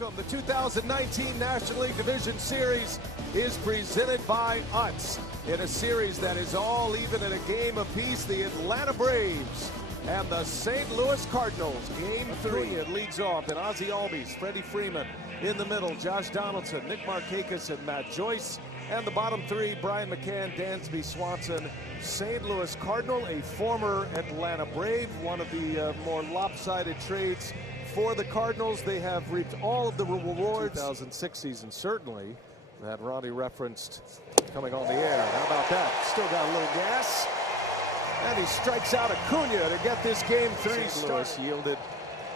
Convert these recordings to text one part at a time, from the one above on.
Welcome. The 2019 National League Division Series is presented by UTS. In a series that is all even in a game apiece, the Atlanta Braves and the St. Louis Cardinals. Game 3, it leads off. And Ozzie Albies, Freddie Freeman in the middle, Josh Donaldson, Nick Markakis, and Matt Joyce. And the bottom three, Brian McCann, Dansby Swanson. St. Louis Cardinal, a former Atlanta Brave, one of the more lopsided trades for the Cardinals. They have reaped all of the rewards. 2006 season, certainly, that Ronnie referenced coming on the air. How about that? Still got a little gas. And he strikes out Acuna to get this game 3 started. Yielded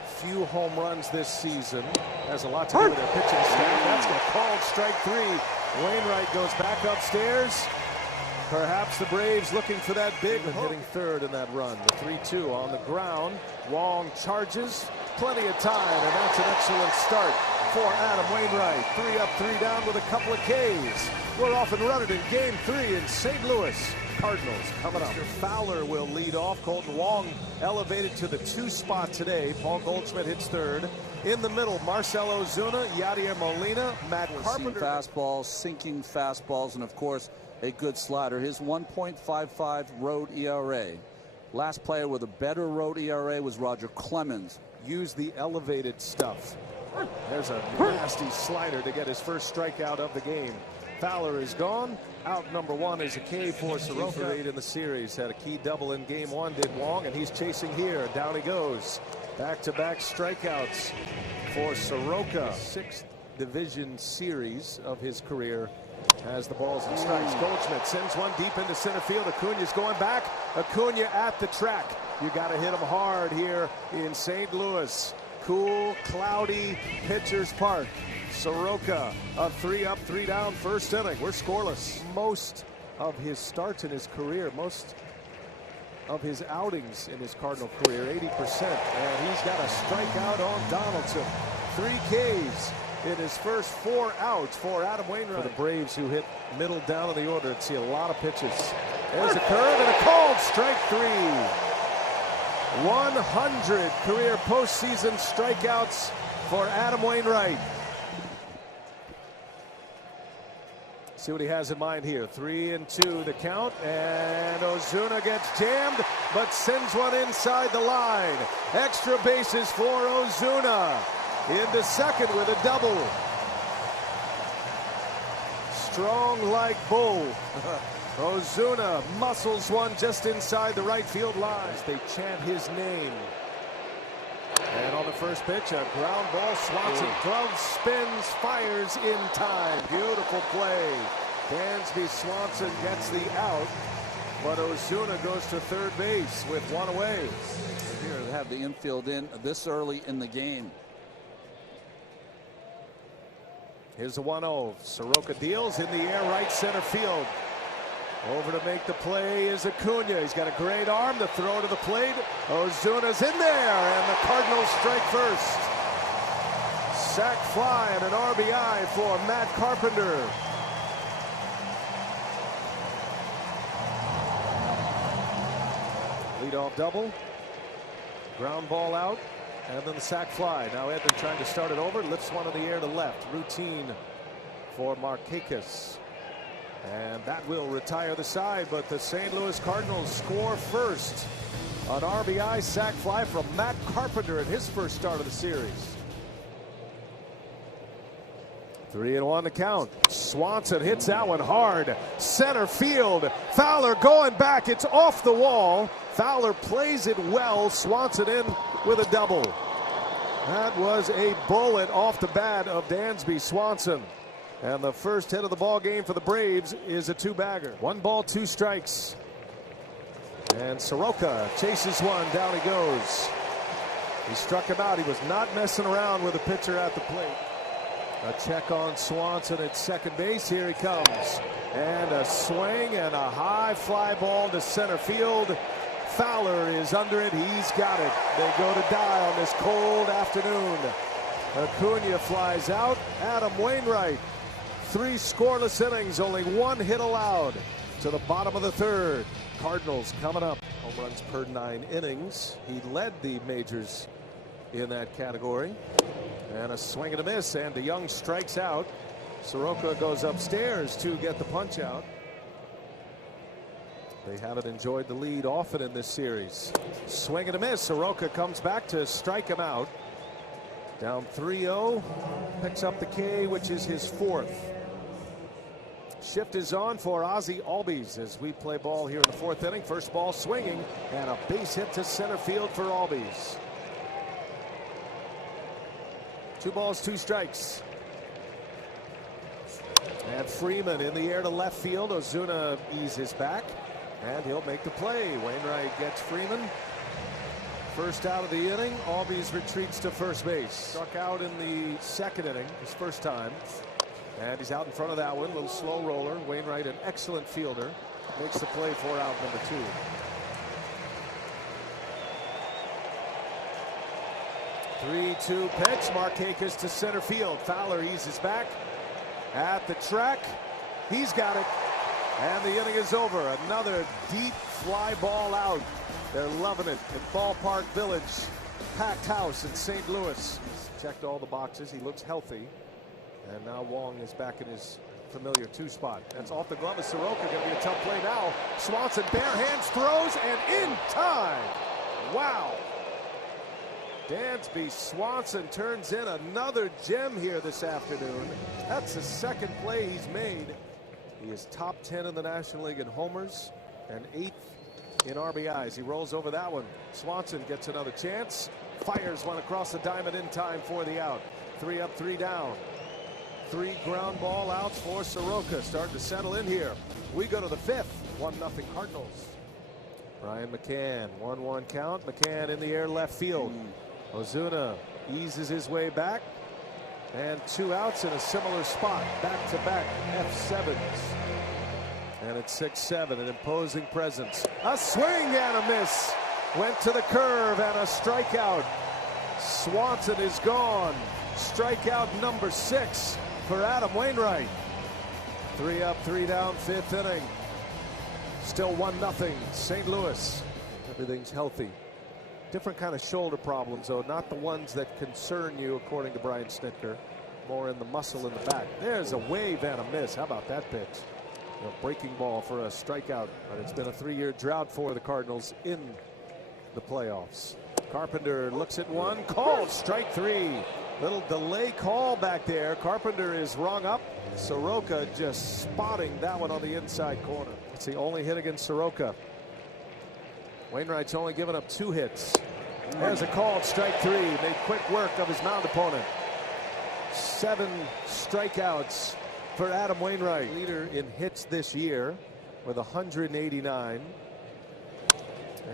few home runs this season. Has a lot to do with their pitching staff. That's a called strike 3. Wainwright goes back upstairs. Perhaps the Braves looking for that big hitting third in that run. The 3-2 on the ground. Wong charges. Plenty of time, and that's an excellent start for Adam Wainwright. 3 up, 3 down with a couple of Ks. We're off and running in game 3 in St. Louis. Cardinals coming up. Fowler will lead off. Colton Wong elevated to the 2 spot today. Paul Goldschmidt hits third. In the middle, Marcell Ozuna, Yadier Molina, Matt Carpenter. Fastballs, sinking fastballs, and of course a good slider. His 1.55 road ERA. Last player with a better road ERA was Roger Clemens. Use the elevated stuff. There's a nasty slider to get his first strikeout of the game. Fowler is gone. Out number 1 is a K for Soroka. 8 in the series. Had a key double in game 1, did Wong, and he's chasing here. Down he goes. Back-to-back strikeouts for Soroka. 6th division series of his career. Has the balls and strikes. Goldschmidt sends one deep into center field. Acuna's going back. Acuna at the track. You got to hit him hard here in St. Louis. Cool, cloudy Pitchers Park. Soroka, a 3 up, 3 down first inning. We're scoreless. Most of his starts in his career, most of his outings in his Cardinal career, 80%. And he's got a strikeout on Donaldson. 3 Ks in his first 4 outs for Adam Wainwright. For the Braves, who hit middle down of the order, and see a lot of pitches. There's a curve and a called strike 3. 100 career postseason strikeouts for Adam Wainwright. See what he has in mind here. 3-2 the count, and Ozuna gets jammed, but sends one inside the line. Extra bases for Ozuna. Into second with a double. Strong like bull. Ozuna muscles one just inside the right field line as they chant his name. And on the first pitch, a ground ball. Swanson glove spins, fires in time. Beautiful play. Dansby Swanson gets the out, but Ozuna goes to third base with 1 away. Here to have the infield in this early in the game. Here's the 1-0. Soroka deals in the air, right center field. Over to make the play is Acuna. He's got a great arm to throw to the plate. Ozuna's in there, and the Cardinals strike first. Sac fly and an RBI for Matt Carpenter. Leadoff double. Ground ball out, and then the sac fly. Now Edman trying to start it over. Lifts one in the air to left. Routine for Markakis. And that will retire the side, but the St. Louis Cardinals score first. An RBI sac fly from Matt Carpenter in his first start of the series. 3-1 the count. Swanson hits that one hard. Center field. Fowler going back. It's off the wall. Fowler plays it well. Swanson in with a double. That was a bullet off the bat of Dansby Swanson. And the first hit of the ball game for the Braves is a 2-bagger. 1 ball, 2 strikes. And Soroka chases one. Down he goes. He struck him out. He was not messing around with the pitcher at the plate. A check on Swanson at second base. Here he comes. And a swing and a high fly ball to center field. Fowler is under it. He's got it. They go to die on this cold afternoon. Acuna flies out. Adam Wainwright. 3 scoreless innings, only 1 hit allowed to the bottom of the 3rd. Cardinals coming up. Home runs per 9 innings. He led the majors in that category. And a swing and a miss, and DeYoung strikes out. Soroka goes upstairs to get the punch out. They haven't enjoyed the lead often in this series. Swing and a miss. Soroka comes back to strike him out. Down 3-0. Picks up the K, which is his fourth. Shift is on for Ozzie Albies as we play ball here in the fourth inning. First ball swinging, and a base hit to center field for Albies. 2 balls, 2 strikes. And Freeman in the air to left field. Ozuna eases back, and he'll make the play. Wainwright gets Freeman. First out of the inning. Albies retreats to first base. Struck out in the second inning, his first time. And he's out in front of that one. Little slow roller. Wainwright, an excellent fielder, makes the play for out number 2. 3-2 pitch. Markakis to center field. Fowler eases back at the track. He's got it. And the inning is over. Another deep fly ball out. They're loving it at Ballpark Village. Packed house in St. Louis. He's checked all the boxes. He looks healthy. And now Wong is back in his familiar 2 spot. That's off the glove of Soroka. Going to be a tough play now. Swanson bare hands throws and in time. Wow. Dansby Swanson turns in another gem here this afternoon. That's the second play he's made. He is top 10 in the National League in homers and 8th in RBIs. He rolls over that one. Swanson gets another chance. Fires one across the diamond in time for the out. 3 up, 3 down. 3 ground ball outs for Soroka. Starting to settle in here. We go to the 5th. 1-0 Cardinals. Brian McCann, 1-1 count. McCann in the air left field. Ozuna eases his way back. And 2 outs in a similar spot. Back-to-back F7s. And it's 6-7, an imposing presence. A swing and a miss. Went to the curve and a strikeout. Swanson is gone. Strikeout number 6 for Adam Wainwright. 3 up, 3 down, 5th inning. Still 1-0 St. Louis. Everything's healthy. Different kind of shoulder problems, though, not the ones that concern you, according to Brian Snitker. More in the muscle in the back. There's a wave and a miss. How about that pitch? A breaking ball for a strikeout. But it's been a 3-year drought for the Cardinals in the playoffs. Carpenter looks at one, called strike 3. Little delay call back there. Carpenter is rung up. Soroka just spotting that one on the inside corner. It's the only hit against Soroka. Wainwright's only given up 2 hits. There's a called strike 3. Made quick work of his mound opponent. 7 strikeouts for Adam Wainwright. Leader in hits this year with 189.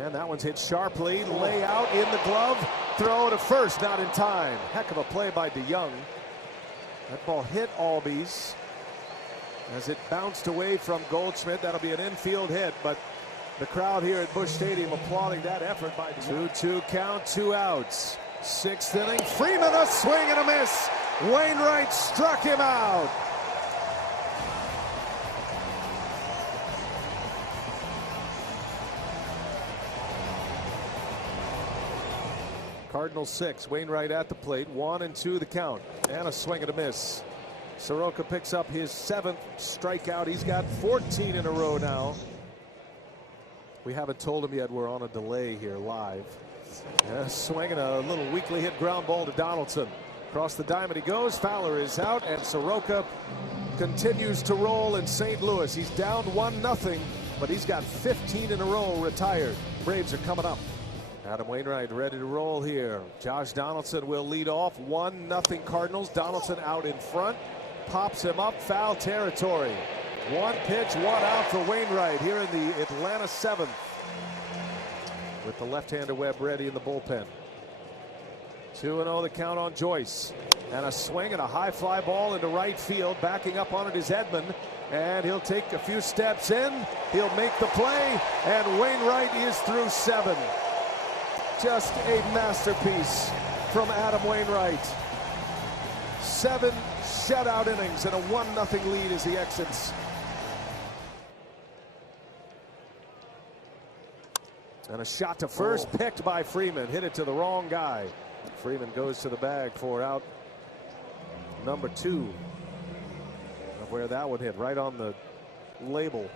And that one's hit sharply. Lay out in the glove. Throw to first, not in time. Heck of a play by DeYoung. That ball hit Albies as it bounced away from Goldschmidt. That'll be an infield hit, but the crowd here at Busch Stadium applauding that effort by DeYoung. 2-2 count, 2 outs. 6th inning. Freeman a swing and a miss. Wainwright struck him out. Cardinals 6. Wainwright at the plate. 1-2 the count. And a swing and a miss. Soroka picks up his 7th strikeout. He's got 14 in a row now. We haven't told him yet we're on a delay here live. Swinging a little weakly hit ground ball to Donaldson. Across the diamond he goes. Fowler is out, and Soroka continues to roll in St. Louis. He's down 1-0, but he's got 15 in a row retired. Braves are coming up. Adam Wainwright ready to roll here. Josh Donaldson will lead off. 1-0 Cardinals. Donaldson out in front. Pops him up. Foul territory. 1 pitch, 1 out for Wainwright here in the Atlanta 7th. With the left-hander Webb ready in the bullpen. 2-0 the count on Joyce. And a swing and a high fly ball into right field. Backing up on it is Edman. And he'll take a few steps in. He'll make the play. And Wainwright is through 7. Just a masterpiece from Adam Wainwright. 7 shutout innings and a 1-0 lead as he exits. And a shot to first, picked by Freeman. Hit it to the wrong guy. Freeman goes to the bag for out number 2 of where that would hit, right on the label.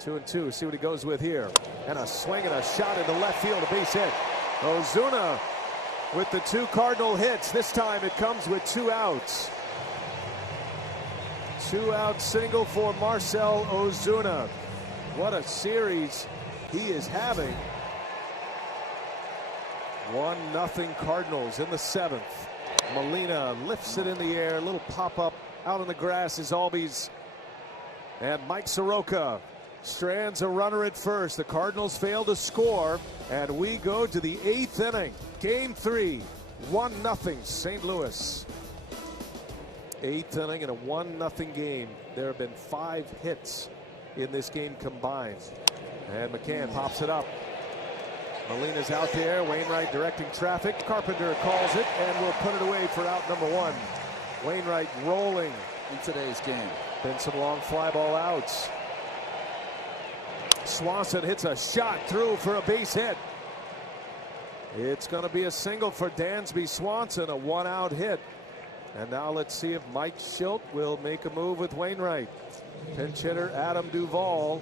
2-2. See what he goes with here. And a swing and a shot into left field, a base hit. Ozuna with the 2 Cardinal hits. This time it comes with 2 outs. 2-out single for Marcell Ozuna. What a series he is having. 1-0 Cardinals in the 7th. Molina lifts it in the air. Little pop-up out on the grass is Albies. And Mike Soroka strands a runner at first. The Cardinals fail to score. And we go to the 8th inning. Game 3. 1-0 St. Louis. 8th inning in a 1-0 game. There have been 5 hits in this game combined. And McCann pops it up. Molina's out there. Wainwright directing traffic. Carpenter calls it and will put it away for out number 1. Wainwright rolling in today's game. Been some long fly ball outs. Swanson hits a shot through for a base hit. It's going to be a single for Dansby Swanson, a 1-out hit. And now let's see if Mike Shildt will make a move with Wainwright. Pinch hitter Adam Duvall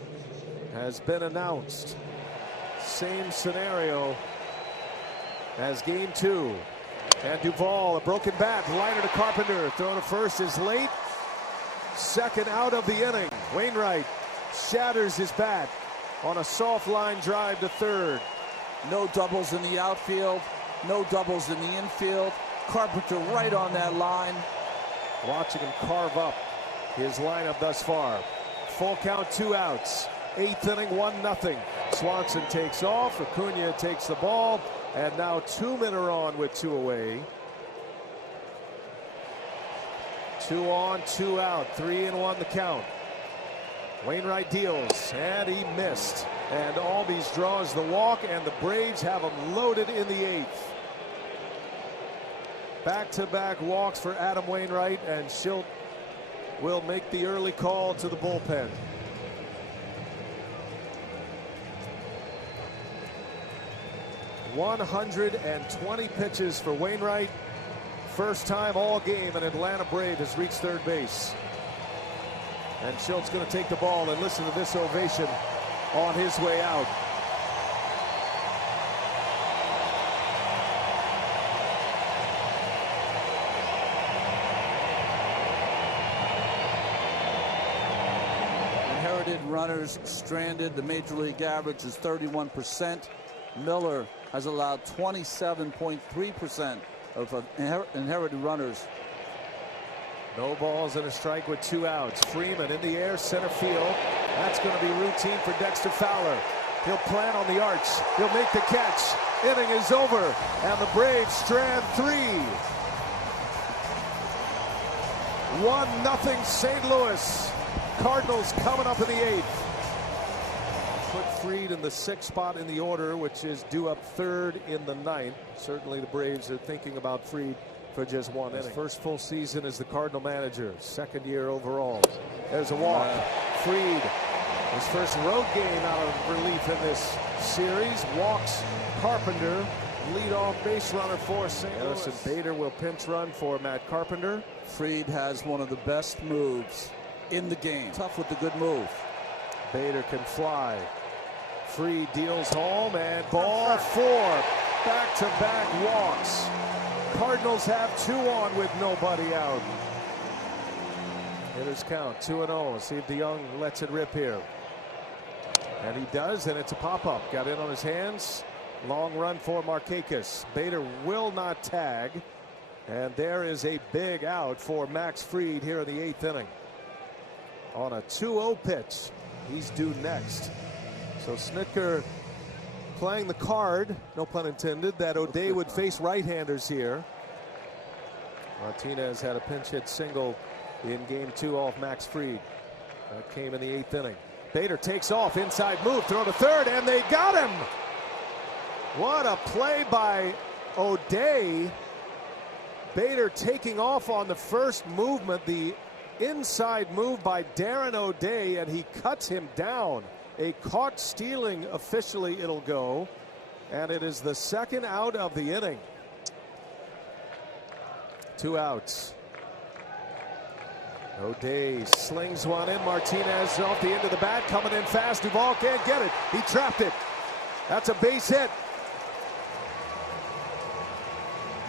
has been announced. Same scenario as game 2. And Duvall, a broken bat, liner to Carpenter. Throw to first is late. 2nd out of the inning. Wainwright shatters his bat on a soft line drive to 3rd. No doubles in the outfield. No doubles in the infield. Carpenter right on that line. Watching him carve up his lineup thus far. Full count, 2 outs. 8th inning, 1-0. Swanson takes off. Acuna takes the ball. And now 2 men are on with 2 away. 2 on, 2 out. 3-1 the count. Wainwright deals, and he missed. And Albies draws the walk, and the Braves have him loaded in the 8th. Back-to-back walks for Adam Wainwright, and Shildt will make the early call to the bullpen. ...120 pitches for Wainwright. First time all game an Atlanta Brave has reached 3rd base. And Schildt's going to take the ball, and listen to this ovation on his way out. Inherited runners stranded. The major league average is 31%. Miller has allowed 27.3% of inherited runners. No balls and a strike with 2 outs. Freeman in the air, center field. That's going to be routine for Dexter Fowler. He'll plant on the arch. He'll make the catch. Inning is over, and the Braves strand 3. 1-0 St. Louis. Cardinals coming up in the 8th. Put Fried in the 6th spot in the order, which is due up 3rd in the 9th. Certainly the Braves are thinking about Fried for just 1 inning. His first full season as the Cardinal manager, 2nd year overall. There's a walk. Fried, his first road game out of relief in this series. Walks Carpenter, leadoff base runner for St. Louis. And Bader will pinch run for Matt Carpenter. Fried has one of the best moves in the game. Tough with the good move. Bader can fly. Fried deals home, and ball 4. Back-to-back walks. Cardinals have 2 on with nobody out. Hitters count 2-0. See if DeYoung lets it rip here. And he does, and it's a pop-up. Got in on his hands. Long run for Markakis. Bader will not tag. And there is a big out for Max Fried here in the 8th inning. On a 2-0 pitch. He's due next. So Snitker playing the card, no pun intended, that O'Day would face right-handers here. Martinez had a pinch hit single in game 2 off Max Fried. That came in the 8th inning. Bader takes off, inside move, throw to 3rd, and they got him. What a play by O'Day. Bader taking off on the first movement, the inside move by Darren O'Day, and he cuts him down. A caught stealing, officially it'll go, and it is the 2nd out of the inning. 2 outs. O'Day slings one in. Martinez off the end of the bat, coming in fast. Duval can't get it. He trapped it. That's a base hit.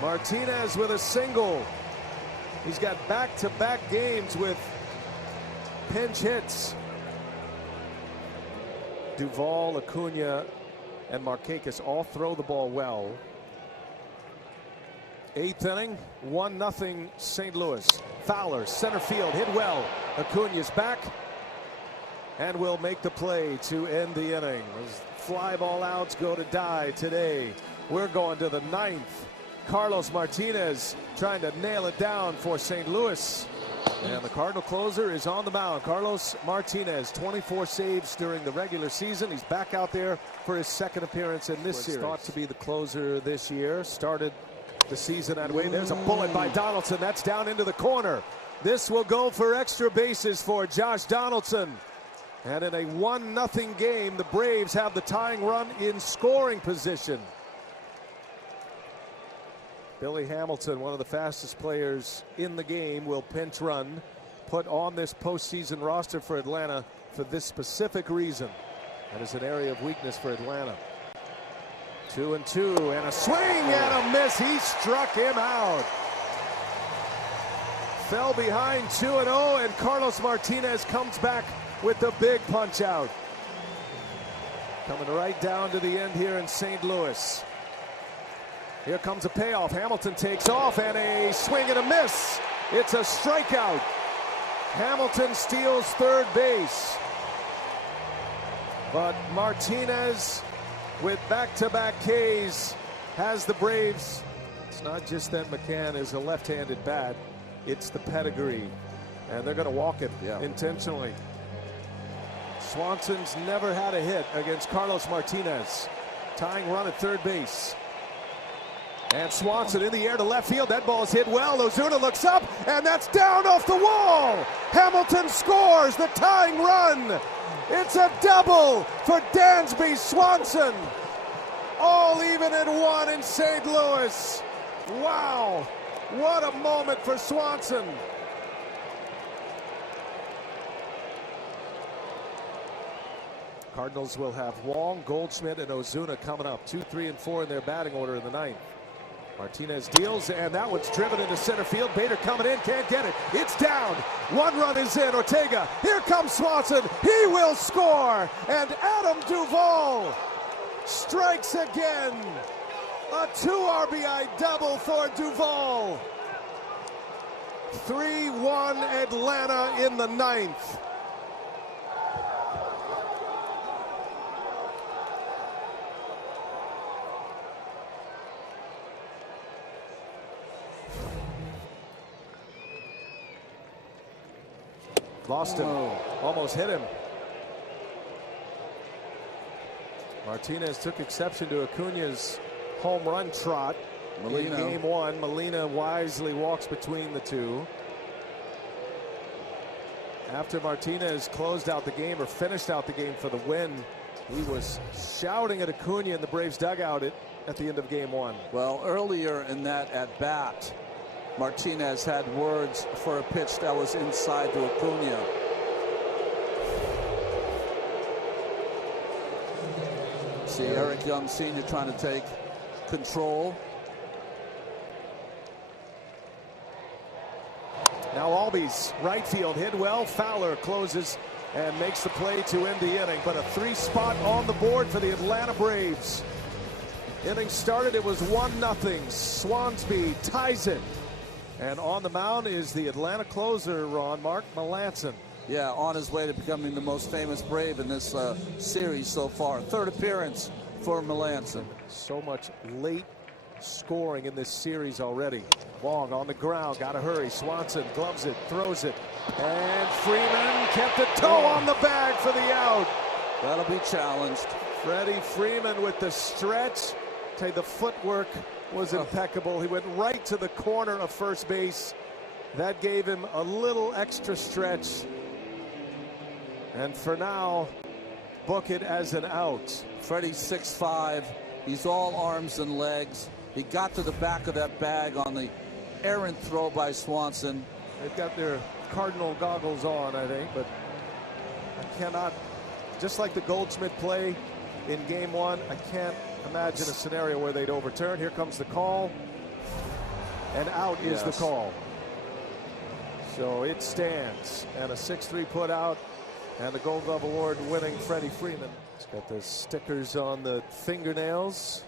Martinez with a single. He's got back-to-back games with pinch hits. Duval, Acuna, and Markakis all throw the ball well. 8th inning, 1-0 St. Louis. Fowler, center field, hit well. Acuna's back and will make the play to end the inning. Those fly ball outs go to die today. We're going to the 9th. Carlos Martinez trying to nail it down for St. Louis. And the Cardinal closer is on the mound. Carlos Martinez, 24 saves during the regular season. He's back out there for his second appearance in this series. Thought to be the closer this year. Started the season that way. There's a bullet by Donaldson. That's down into the corner. This will go for extra bases for Josh Donaldson. And in a 1-0 game, the Braves have the tying run in scoring position. Billy Hamilton, one of the fastest players in the game, will pinch run, put on this postseason roster for Atlanta for this specific reason. That is an area of weakness for Atlanta. 2-2 and a swing and a miss. He struck him out. Fell behind 2-0, and Carlos Martinez comes back with the big punch out. Coming right down to the end here in St. Louis. Here comes a payoff. Hamilton takes off and a swing and a miss. It's a strikeout. Hamilton steals third base. But Martinez, with back-to-back Ks, has the Braves. It's not just that McCann is a left-handed bat. It's the pedigree. And they're going to walk it intentionally. Swanson's never had a hit against Carlos Martinez. Tying run at third base. And Swanson in the air to left field. That ball is hit well. Ozuna looks up, and that's down off the wall. Hamilton scores the tying run. It's a double for Dansby Swanson. All even at 1 in St. Louis. Wow, what a moment for Swanson. Cardinals will have Wong, Goldschmidt, and Ozuna coming up. 2, 3, and 4 in their batting order in the 9th. Martinez deals, and that one's driven into center field. Bader coming in, can't get it. It's down. 1 run is in. Ortega. Here comes Swanson. He will score. And Adam Duval strikes again. A 2 RBI double for Duval. 3-1 Atlanta in the 9th. Lost him. Almost hit him. Martinez took exception to Acuna's home run trot in game 1. Molina wisely walks between the two. After Martinez closed out the game or finished out the game for the win, he was shouting at Acuna in the Braves dugout at the end of game 1. Well, earlier in that at bat, Martinez had words for a pitch that was inside to Acuna. See Eric Young Sr. trying to take control. Now Albies, right field, hit well. Fowler closes and makes the play to end the inning. But a 3-spot on the board for the Atlanta Braves. Inning started, it was 1-0. Swansby ties it. And on the mound is the Atlanta closer, Ron, Mark Melancon. Yeah, on his way to becoming the most famous Brave in this series so far. 3rd appearance for Melancon. So much late scoring in this series already. Long on the ground, got to hurry. Swanson gloves it, throws it. And Freeman kept a toe on the bag for the out. That'll be challenged. Freddie Freeman with the stretch. The footwork was impeccable. He went right to the corner of first base. That gave him a little extra stretch. And for now, book it as an out. Freddie's 6'5". He's all arms and legs. He got to the back of that bag on the errant throw by Swanson They've got their Cardinal goggles on, I think, but I cannot, just like the Goldschmidt play in game one, I can't imagine a scenario where they'd overturn. Here comes the call, and out is the call. So it stands, and a 6-3 put out, and the Gold Glove Award winning Freddie Freeman. He's got the stickers on the fingernails.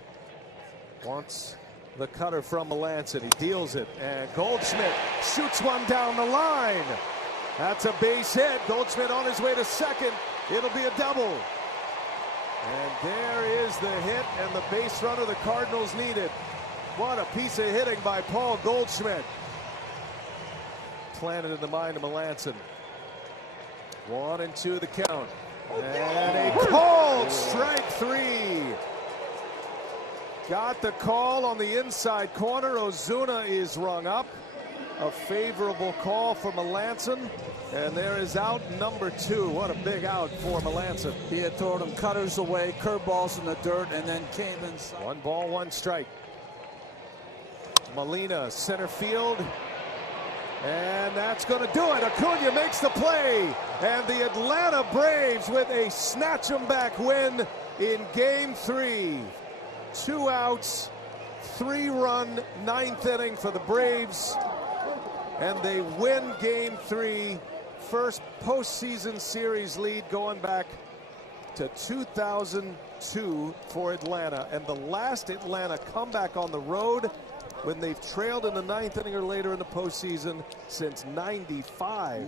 Wants the cutter from Melanson. He deals it, and Goldschmidt shoots one down the line. That's a base hit. Goldschmidt on his way to second. It'll be a double. And there is the hit and the base runner the Cardinals needed. What a piece of hitting by Paul Goldschmidt. Planted in the mind of Melanson. 1-2 the count. And a called strike 3. Got the call on the inside corner. Ozuna is rung up. A favorable call for Melanson. And there is out number 2. What a big out for Melanson. He had thrown him cutters away, curveballs in the dirt, and then came inside. 1 ball, 1 strike. Molina, center field. And that's going to do it. Acuna makes the play. And the Atlanta Braves with a snatch-em-back win in Game 3. 2 outs, 3-run 9th inning for the Braves. And they win Game 3. First postseason series lead going back to 2002 for Atlanta. And the last Atlanta comeback on the road when they've trailed in the 9th inning or later in the postseason since '95.